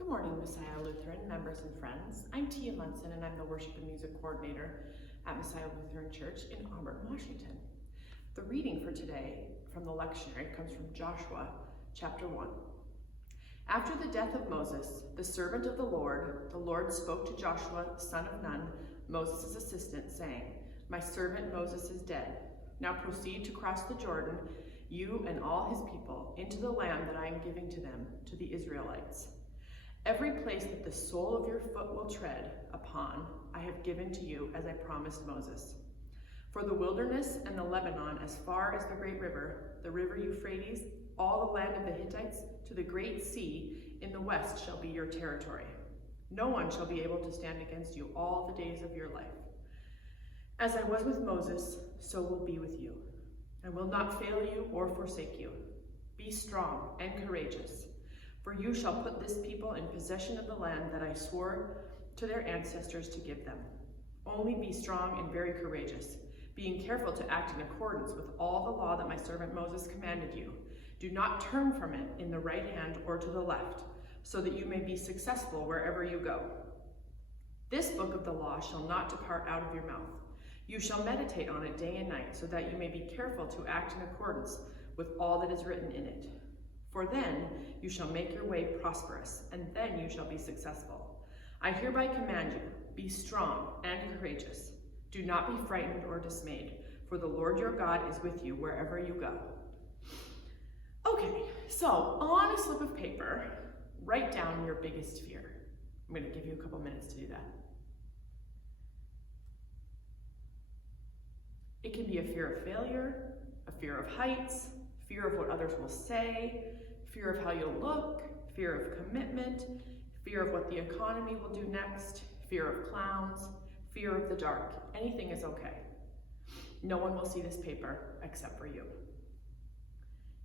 Good morning, Messiah Lutheran members and friends. I'm Tia Munson and I'm the Worship and Music Coordinator at Messiah Lutheran Church in Auburn, Washington. The reading for today from the lectionary comes from Joshua chapter 1. After the death of Moses, the servant of the Lord spoke to Joshua, the son of Nun, Moses' assistant, saying, "My servant Moses is dead. Now proceed to cross the Jordan, you and all his people, into the land that I am giving to them, to the Israelites. Every place that the sole of your foot will tread upon, I have given to you as I promised Moses. For the wilderness and the Lebanon as far as the great river, the river Euphrates, all the land of the Hittites, to the great sea in the west shall be your territory. No one shall be able to stand against you all the days of your life. As I was with Moses, so will be with you. I will not fail you or forsake you. Be strong and courageous. For you shall put this people in possession of the land that I swore to their ancestors to give them. Only be strong and very courageous, being careful to act in accordance with all the law that my servant Moses commanded you. Do not turn from it in the right hand or to the left, so that you may be successful wherever you go. This book of the law shall not depart out of your mouth. You shall meditate on it day and night, so that you may be careful to act in accordance with all that is written in it. For then you shall make your way prosperous, and then you shall be successful. I hereby command you, be strong and courageous. Do not be frightened or dismayed, for the Lord your God is with you wherever you go." Okay, so on a slip of paper, write down your biggest fear. I'm going to give you a couple minutes to do that. It can be a fear of failure, a fear of heights, fear of what others will say, fear of how you'll look, fear of commitment, fear of what the economy will do next, fear of clowns, fear of the dark. Anything is okay. No one will see this paper except for you.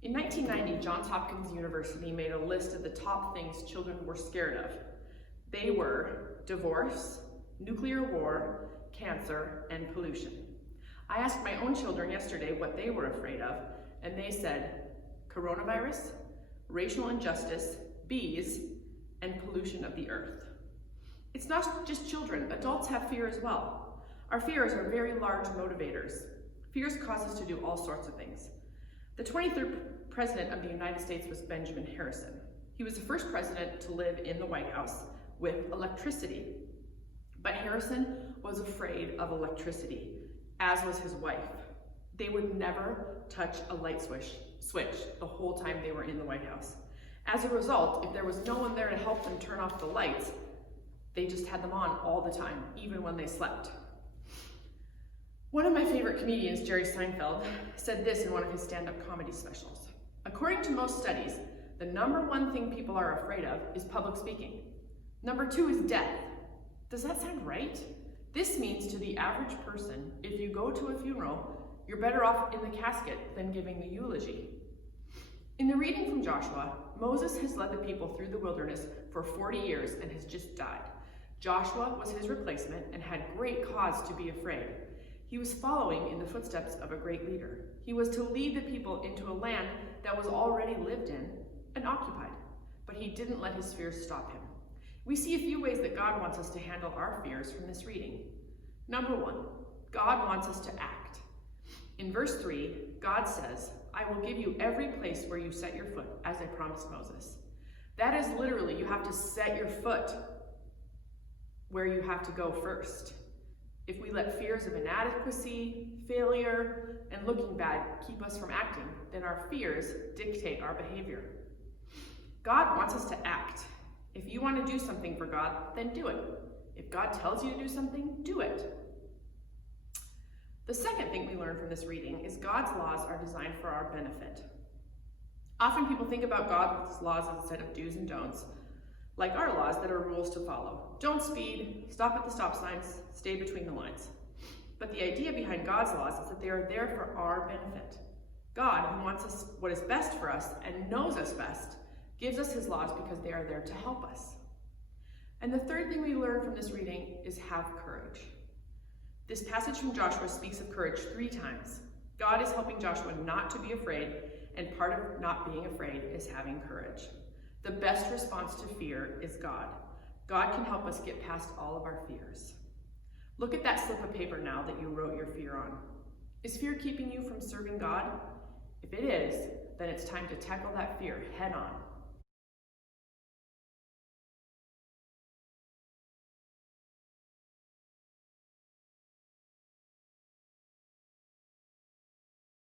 In 1990, Johns Hopkins University made a list of the top things children were scared of. They were divorce, nuclear war, cancer, and pollution. I asked my own children yesterday what they were afraid of, and they said coronavirus, racial injustice, bees, and pollution of the earth. It's not just children, adults have fear as well. Our fears are very large motivators. Fears cause us to do all sorts of things. The 23rd president of the United States was Benjamin Harrison. He was the first president to live in the White House with electricity. But Harrison was afraid of electricity, as was his wife. They would never touch a light switch the whole time they were in the White House. As a result, if there was no one there to help them turn off the lights, they just had them on all the time, even when they slept. One of my favorite comedians, Jerry Seinfeld, said this in one of his stand-up comedy specials. According to most studies, the number one thing people are afraid of is public speaking. Number two is death. Does that sound right? This means to the average person, if you go to a funeral, you're better off in the casket than giving the eulogy. In the reading from Joshua, Moses has led the people through the wilderness for 40 years and has just died. Joshua was his replacement and had great cause to be afraid. He was following in the footsteps of a great leader. He was to lead the people into a land that was already lived in and occupied, but he didn't let his fears stop him. We see a few ways that God wants us to handle our fears from this reading. Number one, God wants us to act. In verse 3, God says, "I will give you every place where you set your foot, as I promised Moses." That is literally, you have to set your foot where you have to go first. If we let fears of inadequacy, failure, and looking bad keep us from acting, then our fears dictate our behavior. God wants us to act. If you want to do something for God, then do it. If God tells you to do something, do it. The second thing we learn from this reading is God's laws are designed for our benefit. Often people think about God's laws as a set of do's and don'ts, like our laws that are rules to follow. Don't speed, stop at the stop signs, stay between the lines. But the idea behind God's laws is that they are there for our benefit. God, who wants us what is best for us and knows us best, gives us his laws because they are there to help us. And the third thing we learn from this reading is have courage. This passage from Joshua speaks of courage 3 times. God is helping Joshua not to be afraid, and part of not being afraid is having courage. The best response to fear is God. God can help us get past all of our fears. Look at that slip of paper now that you wrote your fear on. Is fear keeping you from serving God? If it is, then it's time to tackle that fear head on.